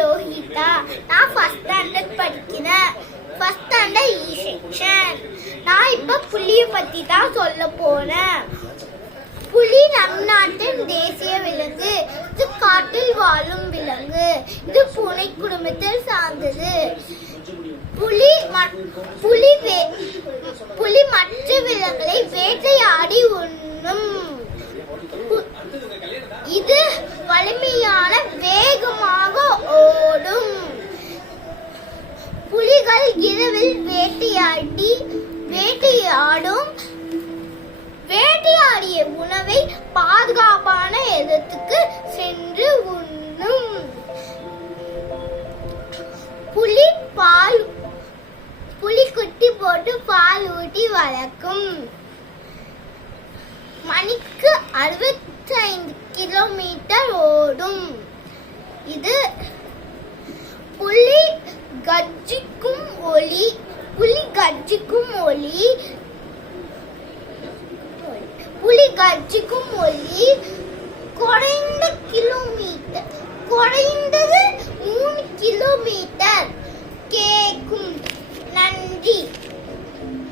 லோஹிதா. நான் first standard படிக்கிறேன். First standard E section. நான் இப்ப புலியை பத்தி தான் சொல்ல போறேன். புலி நம் நாட்டின் தேசிய விலங்கு. இது காட்டில் வாழும் விலங்கு. இது பூனை குடும்பத்தில் சார்ந்தது. புலி மற்ற விலங்குகளை வேட்டையாடி உண்ணும். இது வலிமையான வேகமாக ஓடும். புலிகள் இரவில் வேட்டையாடும். வேட்டையாடிய உணவை பாதுகாப்பான இடத்துக்கு சென்று உண்ணும். புலி குட்டி போட்டு பால் ஊட்டி வளர்க்கும். மணிக்கு 65 கிலோமீட்டர் ஓடும். இது புலி கர்ஜிக்கும் ஒலி குறைந்தது